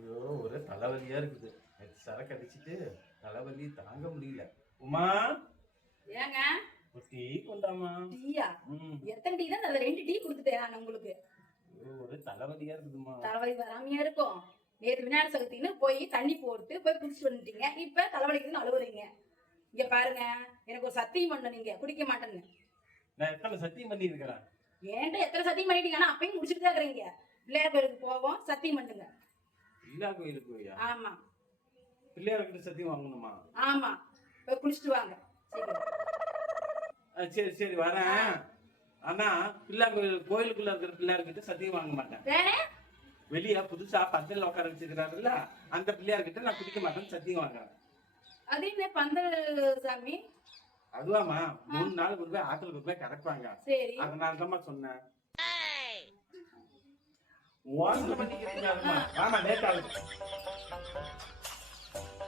ஐயோ! ஒரே தலைவலியா இருக்குது. நேத்து சரக்கு அடிச்சிட்டு தலைவலி தாங்க முடியல. உமா, ஏங்க ஒரு டீ கொண்டாம்மா. டீயா? ம். எத்தனை டீ தான்? அதுல 2 டீ குடுத்துட்டேன் நான் உங்களுக்கு. ஐயோ! ஒரே தலைவலியா இருக்குதும்மா. தலைவலி வராமையா இருக்கும். நேத்து விநாயகர் சதுர்த்தின்னு போய் தண்ணி போட்டு போய் குடிச்சிட்டு வந்துட்டீங்க. இப்ப தலைவலிக்குதுன்னு அழுவுறீங்க. இங்க பாருங்க, எனக்கு ஒரு சத்தியம் பண்ணணும், நீங்க குடிக்க மாட்டேன்னு. நான் எத்தனை சத்தியம் பண்ணியிருக்கிறேன். ஏன்ட்ட எத்தனை சத்தியம் பண்ணிட்டீங்க? ஆனா அப்பயும் குடிச்சிட்டு தான் இருக்கிறீங்க. பிள்ளையார் கோயிலுக்கு போவோம், சத்தியம் பண்ணுங்க. இல்லா கோயிலுக்கு போயா? ஆமா பிள்ளையார்கிட்ட சத்தியம் வாங்கணுமா? ஆமா, போய் குடிச்சிட்டு வாங்க சீக்கிரம். சரி சரி வரேன். ஆனா கோயிலுக்குள்ள இருக்கிற பிள்ளையார்கிட்ட சத்தியம் வாங்க மாட்டேன். வேற வெளியே புதுசா பந்தல் உட்கார வச்சிருக்கிறாருல்ல, அந்த பிள்ளையார்கிட்ட நான் குடிக்க மாட்டேன்னு சத்தியம் வாங்குறேன். அது என்ன பந்தல் சாமி? அதுவாமா 3 நாள் கொண்டு போய் ஆத்துல போய் கறப்பாங்க. சரி, அதனால தான் சொன்னேன். வாங்க பண்ணிக்கிறீங்க. ஆமா லேட் ஆகுது.